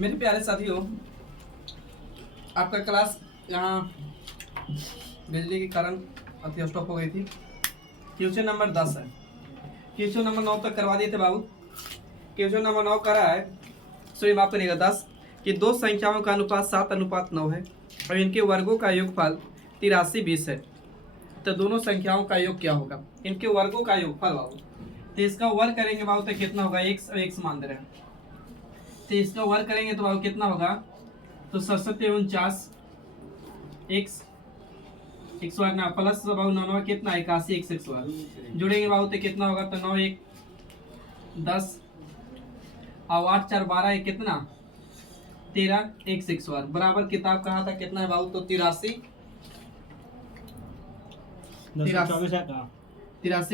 मेरे प्यारे साथियों, आपका क्लास यहाँ बिजली के कारण अति स्टॉप हो गई थी। क्वेश्चन नंबर 10 है। क्वेश्चन नंबर 9 तक करवा दिए थे बाबू। क्वेश्चन नंबर 9 करा है, सॉरी माफ करिएगा 10, कि दो संख्याओं का अनुपात 7:9 है और इनके वर्गों का योगफल 83:20 है। तो दोनों संख्याओं का योग क्या होगा? इनके वर्गों का योगफल बाबू। तो इसका वर्ग करेंगे बाबू तो कितना होगा? x और x मान दे रहे हैं, तो इसका वर्ग करेंगे तो बाबू कितना होगा? तो 47 x एक वर्ग ना प्लस बाबू 9 कितना 81 x वर्ग जोड़ेंगे बाबू तो कितना होगा? तो 9 1 10 और 8 4 12 एक कितना 13 x वर्ग बराबर किताब कहा था कितना है बाबू? तो 83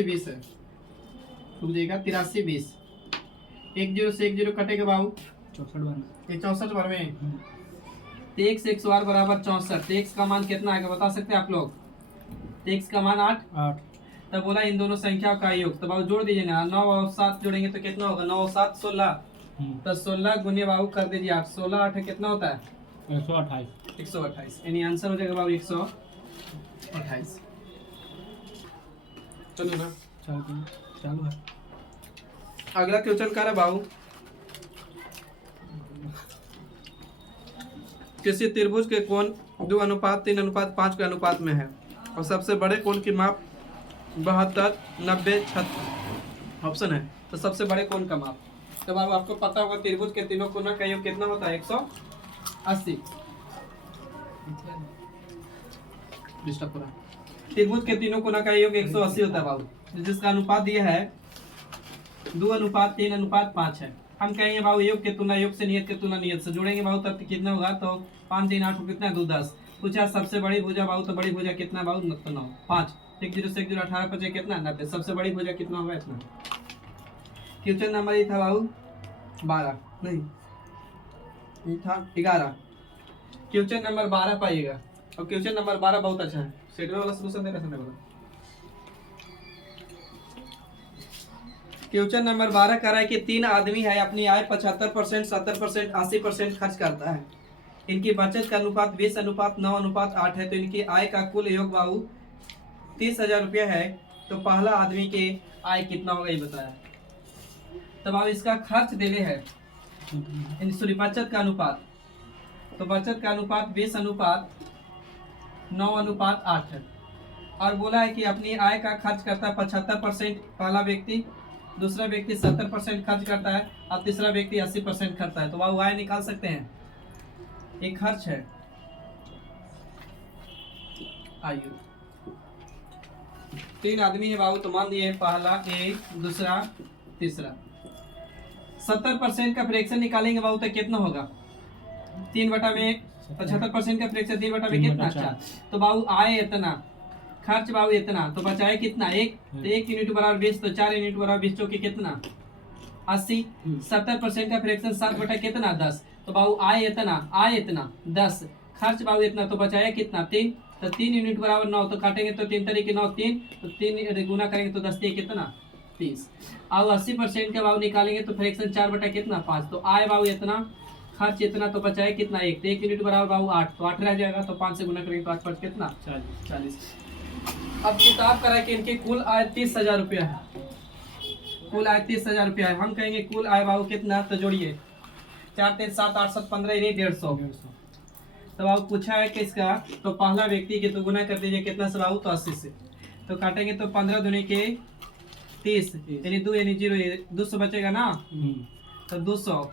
20 है। रुक 83 20 एक जीरो से एक जीरो कटेगा बाबू 64 बार में। तो x बार बराबर 64। तो x का मान कितना आएगा बता सकते हैं आप लोग? तो x का मान 8। तब बोला इन दोनों संख्याओं का योग, तो बाबू जोड़ दीजिए ना। 9 और 7 जोड़ेंगे तो कितना होगा? 9 और 7 16। तो 16 गुने बाबू कर दीजिए 8। 16 8 कितना होता है? 128। यानी आंसर हो जाएगा बाबू 128। चलो ना चालू है। अगला क्वेश्चन कर रहा बाबू, किसी त्रिभुज के कोण 2:3:5 के अनुपात में है और सबसे बड़े कोण की माप 72 90 76 ऑप्शन है। तो सबसे बड़े कोण का माप, तो बाबू आपको पता होगा त्रिभुज के तीनों कोणों का योग कितना होता है? 180। त्रिभुज के तीनों कोणों का योग 180 होता है बाबू, जिसका अनुपात दिया है 2:3:5 है। हम कहेंगे बाबू योग के तुलना योग से, नियत के तुलना नियत से जोड़ेंगे बाबू तब कितना होगा? तो 5 3 8 कितना 2 10। पूछा सबसे बड़ी भुजा बाबू, तो बड़ी भुजा कितना बाबू? तो 9 5 1 0 से 1 0 18 5 कितना 90। सबसे बड़ी भुजा कितना होगा? इतना। क्वेश्चन नंबर ये था बाबू 12 नहीं ये था 11। क्वेश्चन नंबर 12 पाइएगा और क्वेश्चन नंबर 12 बहुत अच्छा है। शेड्यूल वाला सॉल्यूशन देना सुनने वाला। क्वेश्चन नंबर 12 कह रहा है कि 3 आदमी है, अपनी आय 75% 70% 80% खर्च करता है। इनकी बचत का अनुपात 20:9:8 है। तो इनकी आय का कुल योग बाबू 30,000 रुपया है। तो पहला आदमी के आय कितना होगा ये बताया। तब अब इसका खर्च देने हैं, सॉरी बचत का अनुपात, तो बचत का अनुपात 20:9:8 है। और बोला है कि अपनी आय का खर्च करता है 75% पहला व्यक्ति, दूसरा व्यक्ति 70% खर्च करता है और तीसरा व्यक्ति 80% करता है। तो वह आय निकाल सकते हैं। एक खर्च है, आयु 3 आदमी है बाबू, तो मान दिए पहला ए दूसरा तीसरा। 70% का फ्रैक्शन निकालेंगे बाबू तो कितना होगा? 3/1। 75% का फ्रैक्शन 3/में कितना? 4। तो बाबू आए इतना, खर्च बाबू इतना, तो बचाए कितना? 1। तो 1 यूनिट बराबर 20, तो 4 यूनिट बराबर 20 चौके कितना 80। 70% का फ्रैक्शन 7 कितना 10। तो बाबू आए इतना 10, खर्च बाबू इतना, तो बचाया कितना 3। तो 3 यूनिट बराबर 9, तो काटेंगे तो 3 तरीके 9 3, तो 3 गुना करेंगे तो 10 कितना 30। अब 80% का बाबू निकालेंगे तो फ्रैक्शन 4 कितना 5। तो आए बाबू इतना, खर्च इतना, तो बचाए कितना 1। तो 1 यूनिट बराबर बाबू 8, तो 8 रह जाएगा। तो 5 से गुना करेंगे तो 8 5 कितना 40। अब किताब करा कि इनकी कुल आय 30,000 रुपया है। कुल आय 30,000 रुपया है। हम कहेंगे कुल आय बाबू कितना? तो जोड़िए 4 3 7 8 7 15 यानी 150। तो बाबू पूछा है किसका? तो पहला व्यक्ति के, तो गुना कर दीजिए कितना से बाबू? तो 80 से। तो काटेंगे तो 15 दूनी के 30 यानी 2 यानी 0 200 बचेगा ना। तो 200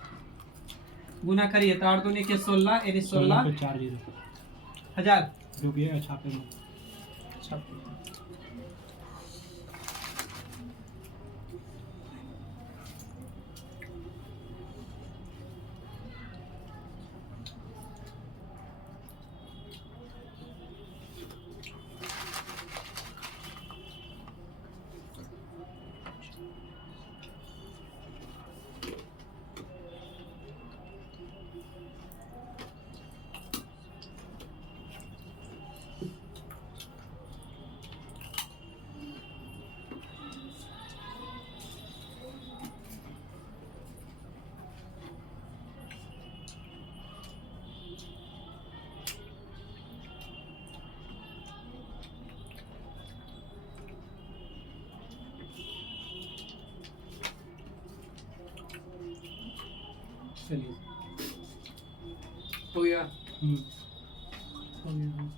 गुना करिए तो 8 दूनी के 16 यानी 16,000 रुपये। चलिए। हो गया। हो गया।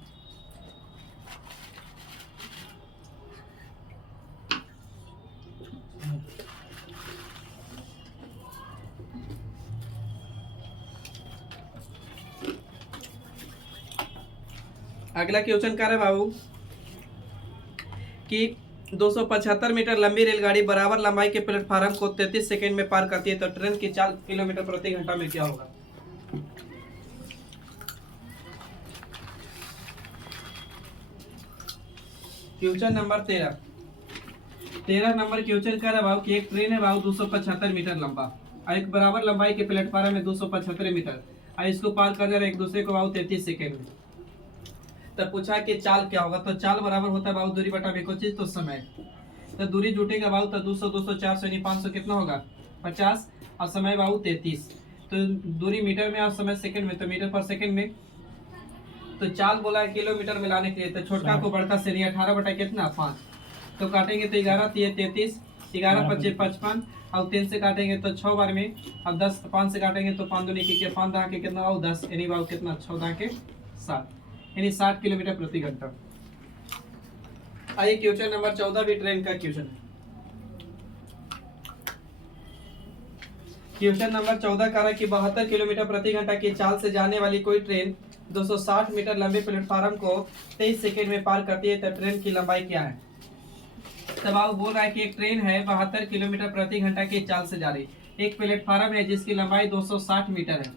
अगला क्वेश्चन क्या है बाबू कि 275 मीटर लंबी रेलगाड़ी बराबर लंबाई के प्लेटफार्म को 33 सेकंड में पार करती है, तो ट्रेन की चाल किलोमीटर प्रति घंटा में क्या होगा? क्वेश्चन नंबर 13 नंबर क्वेश्चन क्या है बाबू कि एक ट्रेन है बाबू 275 मीटर लंबा और एक बराबर लंबाई के प्लेटफार्म में 275 मीटर और इसको पार कर जा रहा है एक दूसरे को बाबू 33 सेकंड में। तब पूछा कि चाल क्या होगा, तो चाल बराबर होता है बाबू दूरी बटा वेकोचित तो समय। तो दूरी जुटेगा बाबू तो 200 200 400 यानी 500 कितना होगा 50 और समय बाबू 33। तो दूरी मीटर में और समय सेकंड में, तो मीटर पर सेकंड में। तो चाल बोला है किलोमीटर में लाने के लिए, तो छोटका को बड़का से नहीं 18 बटा कितना 5, तो काटेंगे तो 11 3 33, 11 25 55 और 3 से काटेंगे तो 6 बार में, और 10 5 से काटेंगे तो 5 दूनी के 5 दहा के कितना बाबू 10 यानी बाबू कितना 6 दहा के 7 यानी 60 किलोमीटर प्रति घंटा। आइए क्वेश्चन नंबर 14 भी ट्रेन का क्वेश्चन है। क्वेश्चन नंबर 14 कह रहा है कि 72 किलोमीटर प्रति घंटा की चाल से जाने वाली कोई ट्रेन 260 मीटर लंबे प्लेटफार्म को 23 सेकंड में पार करती है, तो ट्रेन की लंबाई क्या है? तब आप बोल रहा है कि एक ट्रेन है 72 किलोमीटर प्रति घंटा की चाल से जा रही, एक प्लेटफार्म है जिसकी लंबाई 260 मीटर है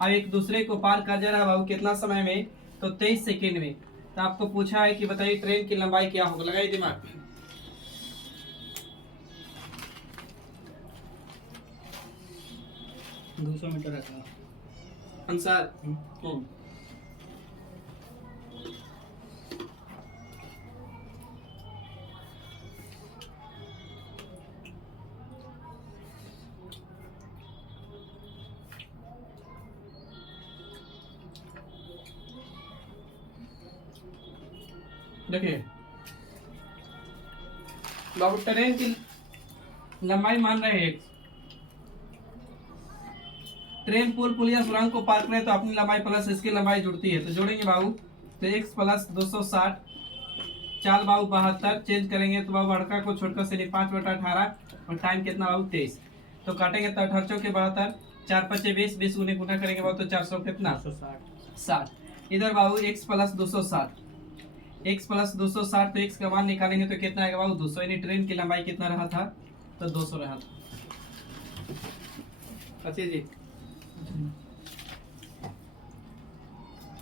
और एक दूसरे को पार कर जा रहा है बाबू कितना समय में, तो 23 सेकंड में। तो आपको पूछा है कि बताइए ट्रेन की लंबाई क्या होगा, लगाइए दिमाग। 200 मीटर रखा आंसर देखिए बाबू ट्रेन की लंबाई मान रहे हैं, ट्रेन पुल पुलिया सुरंग को पार करे तो अपनी लंबाई प्लस इसकी लंबाई जुड़ती है, तो जोड़ेंगे बाबू तो x प्लस 260 चाल बाबू 72 चेंज करेंगे तो बाबू बड़का को छोटका से 5 बटा 18 और टाइम कितना बाबू 23, तो काटेंगे तो 18 के 72 4 5 20 20 गुना करेंगे बाबू तो 400 कितना 60। इधर बाबू x प्लस 260 x प्लस 260 तो x का मान निकालेंगे तो कितना आएगा बाबू 200, यानी ट्रेन की लंबाई कितना रहा था तो 200 रहा था। अच्छी जी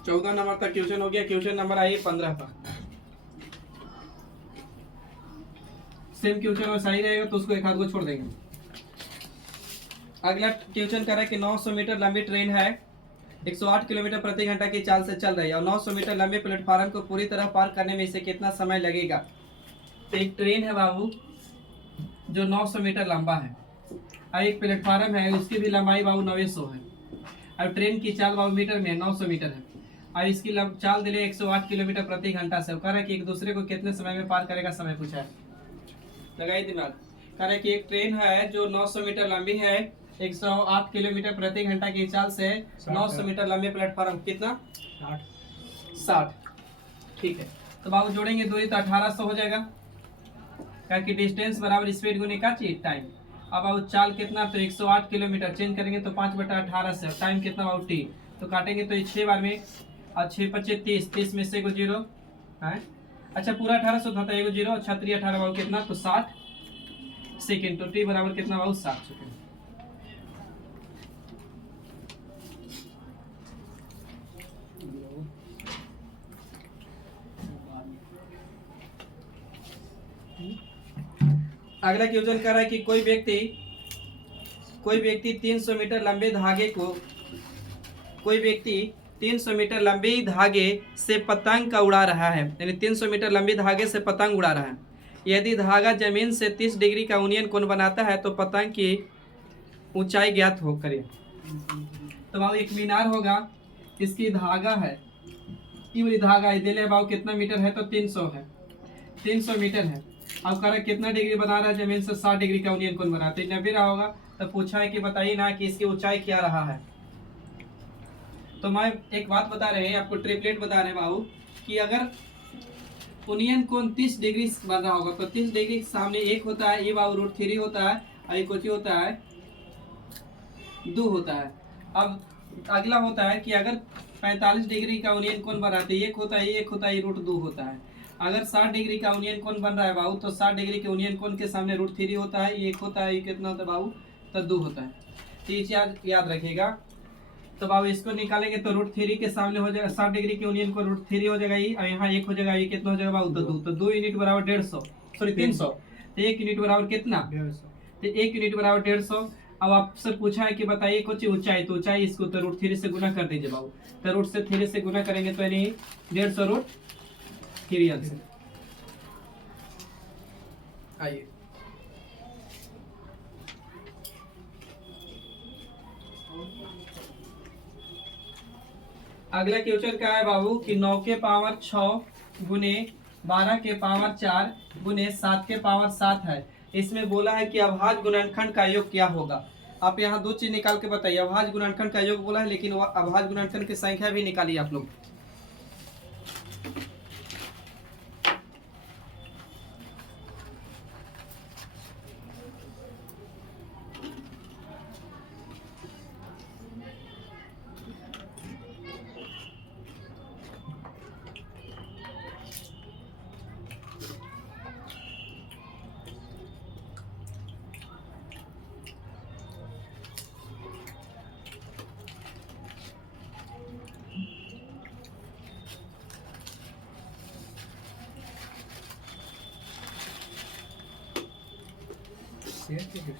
14 नंबर तक क्वेश्चन हो गया। क्वेश्चन नंबर आइए 15 का, सेम क्वेश्चन और सही रहेगा तो उसको एक हाथ को छोड़ देंगे। अगला क्वेश्चन कर रहा है कि 900 मीटर लंबी ट्रेन है 108 किलोमीटर प्रति घंटा की चाल से चल रही है और 900 मीटर लंबे प्लेटफार्म को पूरी तरह पार करने में इसे कितना समय लगेगा? तो एक ट्रेन है बाबू जो 900 मीटर लंबा है और एक प्लेटफार्म है उसकी भी लंबाई बाबू 900 है और ट्रेन की चाल बाबू मीटर में 900 मीटर है और इसकी चाल दिले 108 किलोमीटर प्रति घंटा से। कह रहा है कि एक दूसरे को कितने समय में पार करेगा, समय पूछा है, लगाइए दिमाग। कह रहा है कि एक ट्रेन है जो 900 मीटर लंबी है 108 किलोमीटर प्रति घंटा की चाल से 900 मीटर लंबे प्लेटफार्म कितना 60। ठीक है, तो बाबू जोड़ेंगे दूरी तो 1800 हो जाएगा, क्योंकि डिस्टेंस बराबर स्पीड गुने का चीज टाइम। अब बाबू चाल कितना तो 108 किलोमीटर चेंज करेंगे तो 5 बटा 18 से, टाइम कितना बाबू टी, तो काटेंगे तो 6 बार में और 6 25 30 30 में से 0 है, अच्छा पूरा 1800 था तो 1 0 अच्छा 3 18 बाबू कितना तो 60 सेकेंड, तो टी बराबर कितना बाबू 60 सेकेंड। अगला क्वेश्चन कर रहा है कि कोई व्यक्ति 300 मीटर लंबे धागे को कोई व्यक्ति 300 मीटर लंबी धागे से पतंग का उड़ा रहा है, यानी 300 मीटर लंबी धागे से पतंग उड़ा रहा है। यदि धागा जमीन से 30 डिग्री का यूनियन कोण बनाता है तो पतंग की ऊंचाई ज्ञात हो करें। तो बाबू एक मीनार होगा, इसकी धागा है, ये वाली धागा है, दिले बाबू कितना मीटर है तो 300 है, 300 मीटर है। अब कह रहा है कितना डिग्री बना रहा है जमीन से 60 डिग्री का यूनियन कोण बनाते 90 रहा होगा, तो पूछा है कि बताइए ना कि इसकी ऊंचाई क्या रहा है। तो मैं एक बात बता रहे हैं आपको, ट्रिपलेट बता रहे हैं बाबू, कि अगर ओनियन कोण 30 डिग्री बन रहा होगा तो 30 डिग्री के सामने एक होता है ये बाबू √3 होता है, और एक कोची होता है 2 होता है। अब अगला होता है कि अगर 45 डिग्री का ओनियन कोण बन रहा है तो एक होता है, एक होता है, ये √2 होता है। अगर 60 डिग्री का ओनियन कोण बन रहा है बाबू तो 60 डिग्री के ओनियन कोण के सामने √3 होता है, ये एक होता है, ये कितना होता है बाबू, तो 2 होता है। तो ये चीज याद रखिएगा। तो बाबू इसको निकालेंगे तो √3 के सामने हो जाएगा 60 डिग्री के ओनियन को √3 हो जाएगा ये, और यहाँ एक हो जाएगा, ये कितना हो जाएगा बाबू, तो 2। तो 2 यूनिट बराबर 150, सॉरी 300। तो 1 यूनिट बराबर कितना, 150। तो 1 यूनिट बराबर 150। अब आपसे पूछा है कि बताइए कुछ ऊंचाई, तो ऊंचाई इसको तो √3 से गुना कर दीजिए बाबू। तो √3 से गुना करेंगे तो यानी 150 √3 आंसर। आइए अगला क्वेश्चन क्या है बाबू कि 9 के पावर 6 गुने 12 के पावर 4 गुने 7 के पावर 7 है। इसमें बोला है कि अभाज्य गुणनखंड का योग क्या होगा। आप यहाँ दो चीज निकाल के बताइए। अभाज्य गुणनखंड का योग बोला है, लेकिन वो अभाज्य गुणनखंड की संख्या भी निकालिए आप लोग।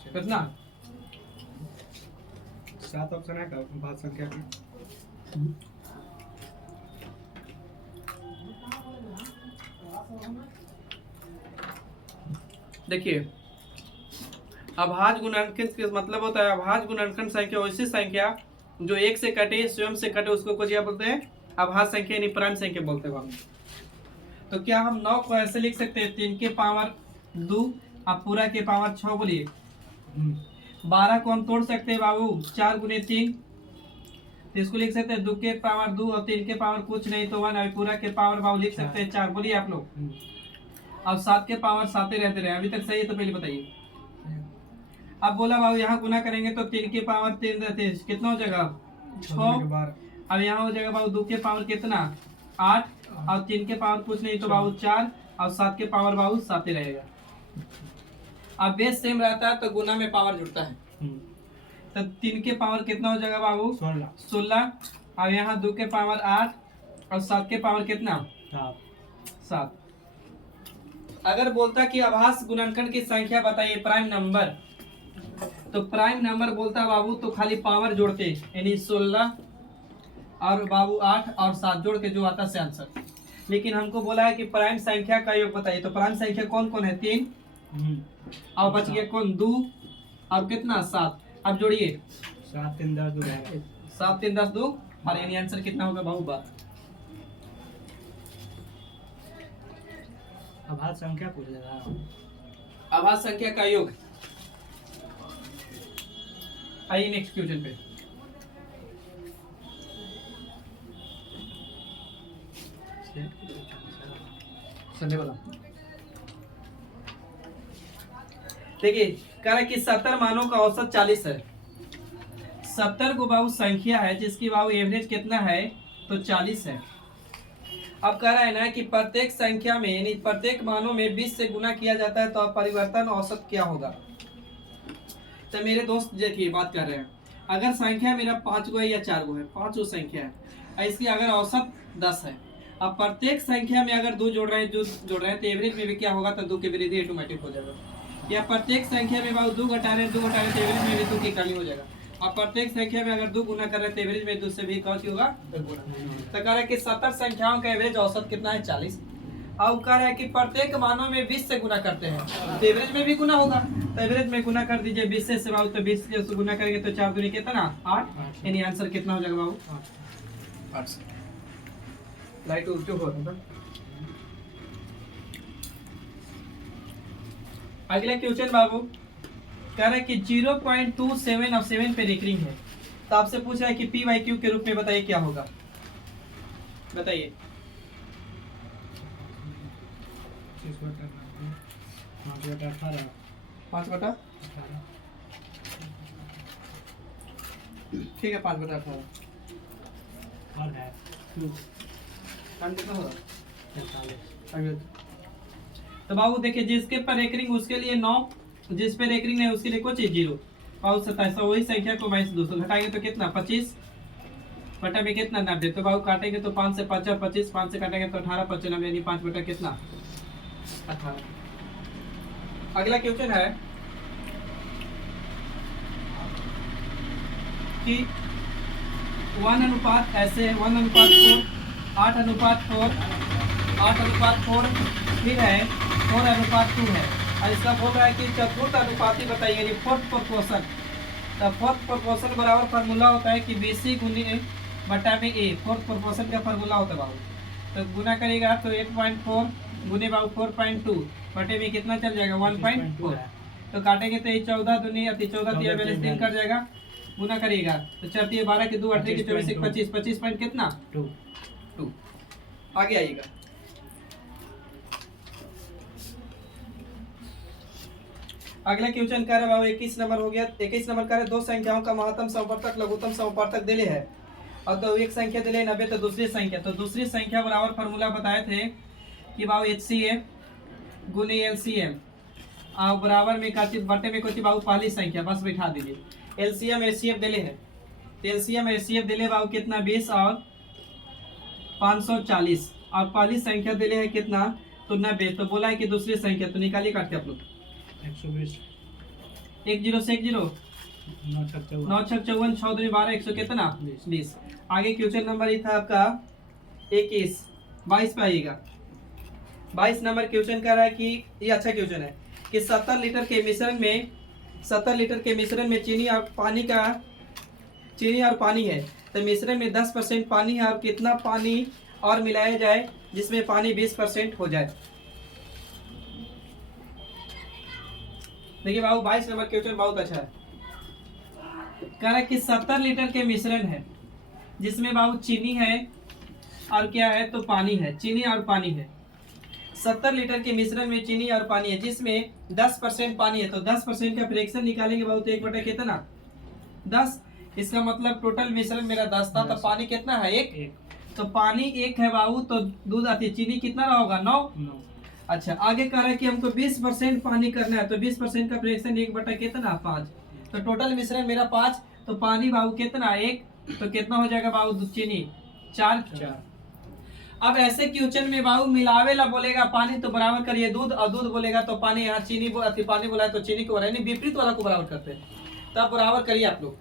कितना 7 ऑप्शन है का भाग संख्या की। देखिए अभाज्य गुणनखंड का मतलब होता है, अभाज्य गुणनखंड संख्या वैसी संख्या जो एक से कटे, स्वयं से कटे, उसको कुछ क्या बोलते हैं, अभाज्य संख्या यानी प्राइम संख्या बोलते हैं हम। तो क्या हम 9 को ऐसे लिख सकते हैं 3 के पावर 2 अब पूरा के पावर 6 बोलिए। 12 को हम तोड़ सकते हैं बाबू 4 गुने 3, तो इसको लिख सकते हैं 2 के पावर 2 और 3 के पावर कुछ नहीं तो 1, और पूरा के पावर बाबू लिख सकते हैं 4 बोलिए आप लोग। अब 7 के पावर 7 ही रहते रहे, अभी तक सही है, तो पहले बताइए। अब बोला बाबू यहाँ गुना करेंगे तो 3 के पावर 3 रहते हैं, कितना हो जाएगा 6। अब यहाँ हो जाएगा बाबू 2 के पावर कितना 8, और 3 के पावर कुछ नहीं तो बाबू 4, और 7 के पावर बाबू 7 ही रहेगा। अब बेस सेम रहता है तो गुना में पावर जुड़ता है। तो 3 के पावर कितना हो जाएगा बाबू 16, और यहाँ 2 के पावर 8, और 7 के पावर कितना 7। अगर बोलता कि अभाज्य गुणनखंड की संख्या बताइए प्राइम नंबर, तो प्राइम नंबर बोलता बाबू तो खाली पावर जोड़ते यानी 16 और बाबू 8 और 7 जोड़ के जो आता से आंसर। लेकिन हमको बोला है कि प्राइम संख्या का योग बताइए, तो प्राइम संख्या कौन कौन है 3, और बच गया कौन 2 और कितना 7। अब जोड़िए 7 3 10 2 7 3 10 2, और यानी आंसर कितना होगा बाबू 12। अभाज्य संख्या पूछ रहा है। अभाज्य संख्या का योग। आइए नेक्स्ट क्वेश्चन पे। संडे वाला देखिए कह रहा है कि 70 मानों का औसत 40 है। 70 को बाबू संख्या है जिसकी बाबू एवरेज कितना है तो 40 है। अब कह रहा है ना कि प्रत्येक संख्या में यानी प्रत्येक मानों में 20 से गुना किया जाता है तो परिवर्तन औसत क्या होगा। तो मेरे दोस्त देखिए बात कर रहे हैं, अगर संख्या मेरा 5 गो है या 4 गो है, 5 संख्या है, और इसकी अगर औसत 10 है, अब प्रत्येक संख्या में अगर 2 जोड़ रहे हैं तो एवरेज में भी क्या होगा तो 2 की वृद्धि ऑटोमेटिक हो जाएगा। या प्रत्येक संख्या में बाबू 2 घटा रहे हैं तो एवरेज में भी 2 की कमी हो जाएगा। अब प्रत्येक संख्या में अगर 2 गुना कर रहे हैं तो एवरेज में 2 से भी कौन होगा तो गुना। तो कह रहा है कि 70 संख्याओं का एवरेज औसत कितना है 40। अब कह रहा है कि प्रत्येक मानों में 20 से गुना करते हैं तो एवरेज में भी गुना होगा। तो एवरेज में गुना कर दीजिए 20 से बाबू, तो 20 से गुना करेंगे तो 4 दूनी कितना 8, यानी आंसर कितना हो जाएगा बाबू 8। लाइट उल्टे हो रहा था। अगला क्वेश्चन बाबू कह रहा है कि 0.27 और 7 पे रेकरिंग है, तो आपसे पूछ रहा है कि P/Q के रूप में बताइए क्या होगा, बताइए। 5/18 5/18 ठीक है, 5/18 और है कितना होगा? 45। तो बाबू देखिए, जिसके पर रेकरिंग उसके लिए 9, जिस पे रेकरिंग नहीं उसके लिए कुछ 0। बाबू 27, तो वही संख्या को -200 घटाएंगे तो कितना 25 बटा में कितना 90। तो बाबू काटेंगे तो 5 से 5 25, 5 से काटेंगे तो 18 95 यानी 5 बटा कितना 18। अगला क्वेश्चन है कि 1 ऐसे 1:4, 8:4, 8:4 फिर है 4:2 है, और इसका बोल रहा है कि चतुर्थ अनुपाती बताइए, यानी फोर्थ प्रोपोर्शन। तो फोर्थ प्रोपोर्शन बराबर फार्मूला होता है कि BC गुने बटा में A, फोर्थ प्रोपोर्शन का फार्मूला होता है बाबू। तो गुना करेगा तो 8.4 गुने बाबू 4.2 बटे में कितना चल जाएगा 1.4। तो काटेंगे तो ये 14 दूनी अति 14 दिया 3 कट जाएगा, गुना करिएगा तो 4 × 12 के 2 18 के 24 एक 25, 25 पॉइंट कितना 2। आगे आइएगा, अगला क्वेश्चन कर रहे बाबू 21 नंबर हो गया। 21 नंबर कर रहे दो संख्याओं का महत्तम समवर्तक लघुत्तम समवर्तक दिले है, और तो एक संख्या दिले 90 तो दूसरी संख्या, तो दूसरी संख्या बराबर फार्मूला बताए थे कि बाबू HCF गुने LCM और बराबर में काची बटे में कोची बाबू पहली संख्या बस बैठा दीजिए। LCM HCF दिले है, तो LCM HCF दिले बाबू कितना 20 और 540, और पहली संख्या दिले है कितना तो 90। तो बोला है कि दूसरी संख्या, तो निकालिए काट के आप लोग 120 10 से 10 9 9 6 54 6 2 12 100 कितना 20। आगे क्वेश्चन नंबर ये था आपका 21 22 पे आइएगा। 22 नंबर क्वेश्चन कह रहा है कि ये अच्छा क्वेश्चन है कि 70 लीटर के मिश्रण में चीनी और पानी है, तो मिश्रण में 10% पानी है, और कितना पानी और मिलाया जाए जिसमें पानी 20% हो जाए। देखिए बाबू 22 नंबर क्वेश्चन बहुत अच्छा है। कह रहा है कि 70 लीटर के मिश्रण है जिसमें बाबू चीनी है और क्या है तो पानी है, चीनी और पानी है। 70 लीटर के मिश्रण में चीनी और पानी है जिसमें 10% पानी है, तो 10% का फ्रैक्शन निकालेंगे बाबू तो 1/, कितना 10। इसका मतलब टोटल मिश्रण मेरा 10 था, तो पानी कितना है 1, तो पानी 1 है बाबू, तो दूध आती चीनी कितना होगा 9। अच्छा आगे कह रहा है कि हमको 20% पानी करना है, तो 20% का फ्रैक्शन 1/, कितना 5, तो टोटल मिश्रण मेरा 5, तो पानी बाबू कितना 1, तो कितना हो जाएगा बाबू चीनी 4। अब ऐसे क्वेश्चन में बाबू मिलावे ला बोलेगा पानी तो बराबर करिए दूध, और दूध बोलेगा तो पानी, यहाँ चीनी पानी बोला है तो चीनी को यानी विपरीत वाला को बराबर करते हैं, तब बराबर करिए आप लोग।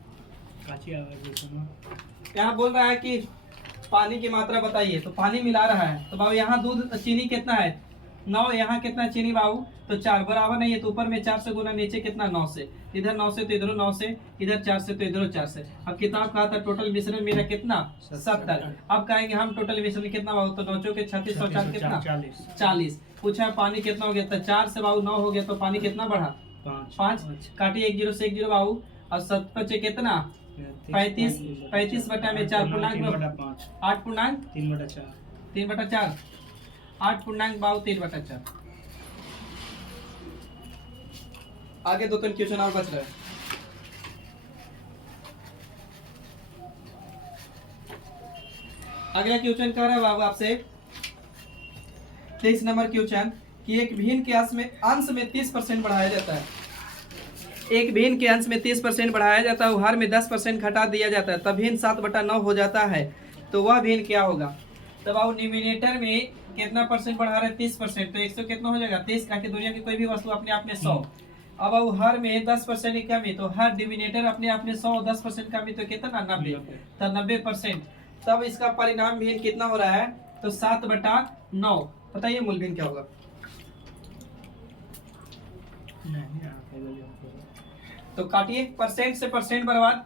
यहाँ बोल रहा है कि पानी की मात्रा बताइए, तो पानी मिला रहा है, तो बाबू यहाँ दूध चीनी कितना है 9, यहाँ कितना चीनी बाबू तो 4, बराबर नहीं है तो ऊपर में 4 से गुना, नीचे कितना 9 से, इधर 9 से तो इधर 9 से, इधर 4 से तो इधर 4 से। अब किताब कहा था टोटल मिश्रण मेरा कितना 70। अब कहेंगे हम टोटल मिश्रण कितना बाबू, तो 9 के 36 और 4 कितना 40। पूछा पानी कितना हो गया, तो 4 से बाबू 9 हो गया, तो पानी कितना बढ़ा 5। काटिए 1 0 से 1 0 बाबू, और 7 बचे कितना 35, 35 बटा में 4 पूर्णांक 8 पूर्णांक 3/4 8 पूर्णांक बाबू 3/4। आगे 2-3 क्वेश्चन और बच रहे हैं। अगला क्वेश्चन कर रहा है बाबू आपसे 23 नंबर क्वेश्चन कि एक भिन्न के अंश में 30% बढ़ाया जाता है, एक भिन्न के अंश में 30% बढ़ाया जाता है, हर में 10% घटा दिया जाता है, तब भिन्न 7/9 हो जाता है, तो वह भिन्न क्या होगा। तो बाबू न्यूमिनेटर में कितना परसेंट बढ़ा रहे हैं 30%, तो 100 कितना हो जाएगा 30, का दुनिया की कोई भी वस्तु अपने आप में 100। अब हर में 10% की कमी, तो हर डिनोमिनेटर अपने आप में 100, 10% कमी तो कितना 90, तो 90%। तब इसका परिणाम भिन्न कितना हो रहा है तो 7/9। बताइए मूल भिन्न क्या होगा। तो काटिए, परसेंट से परसेंट बर्बाद,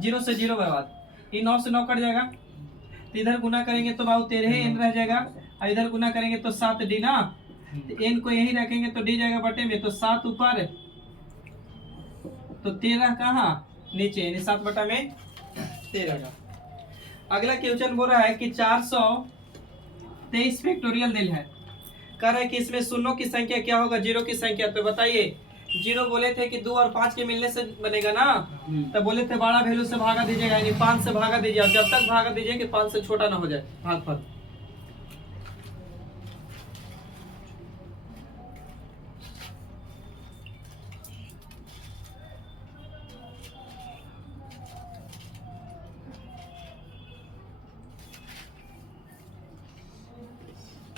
0 से 0 बर्बाद, ये 9 से 9 कट जाएगा, तो इधर गुना करेंगे तो बाबू 13 n रह जाएगा, और इधर गुना करेंगे तो 7 d ना, तो n को यही रखेंगे तो d जाएगा बटे में, तो 7 ऊपर तो 13 कहाँ नीचे, यानी 7/13 का। अगला क्वेश्चन बोल रहा है कि 423 फैक्टोरियल दिल है, कह रहा है कि इसमें शून्यों की संख्या क्या होगा, जीरो की संख्या। तो बताइए, जीरो बोले थे कि 2 और 5 के मिलने से बनेगा ना, तब बोले थे बड़ा वैल्यू से भागा दीजिएगा, यानी 5 से भागा दीजिए, और जब तक भागा दीजिए कि 5 से छोटा ना हो जाए भागफल।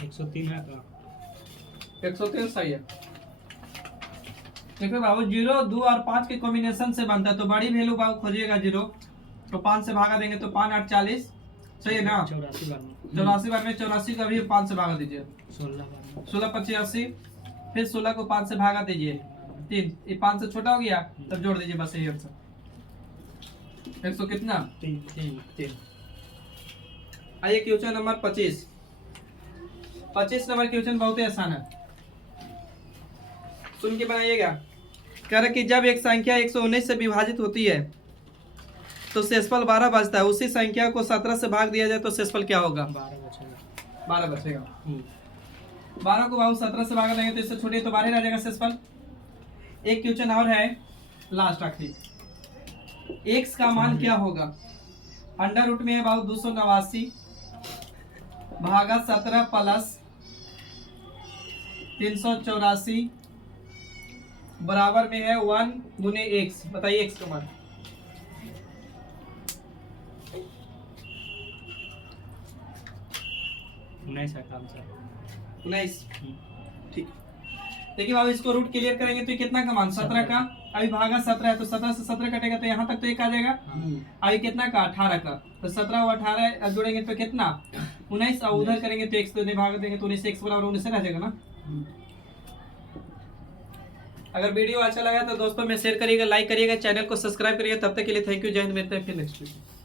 एक 103 है का 103 सही है। देखो बाबू, 0, 2 और 5 के कॉम्बिनेशन से बनता है, तो बड़ी वैल्यू बाबू खोजिएगा 0, तो 5 से भागा देंगे तो 5 8 40, सही है ना। 84 बार में 84 बार में 84 का भी 5 से भागा दीजिए, 16 बार में 16 85, फिर 16 को 5 से भागा दीजिए 3, ये 5 से छोटा हो गया, तब जोड़ दीजिए, बस यही आंसर। 100 कितना 3 आइए क्वेश्चन नंबर 25 नंबर क्वेश्चन बहुत ही आसान है, सुन के बनाइएगा। कह रहा कि जब एक संख्या 119 से विभाजित होती है तो शेषफल 12 बचता है, उसी संख्या को 17 से भाग दिया जाए तो शेषफल क्या होगा, 12 बचेगा। 12 को बाबू 17 से भागा देंगे तो इससे छोटी, तो 12 रह जाएगा शेषफल। एक क्वेश्चन और है लास्ट आखिरी, x का मान क्या होगा, अंडर रूट में है बाबू 289 भागा 17 प्लस 384 बराबर में है 1 गुने x। बताइए x का मान। 19 है काम सर 19, ठीक। देखिए बाबू, इसको रूट क्लियर करेंगे तो ये कितना का मान, 17 का, अभी भागा 17 है तो 17 से 17 कटेगा तो यहाँ तक तो एक आ जाएगा। अभी कितना का, 18 का, तो 17 और 18 जोड़ेंगे तो कितना 19, और उधर करेंगे तो x तो नहीं भाग देंगे तो 19, x बराबर 19 रह जाएगा ना। अगर वीडियो अच्छा लगा तो दोस्तों में शेयर करिएगा, लाइक करिएगा, चैनल को सब्सक्राइब करिएगा। तब तक के लिए थैंक यू, जय हिंद, मिलते हैं फिर नेक्स्ट वीडियो।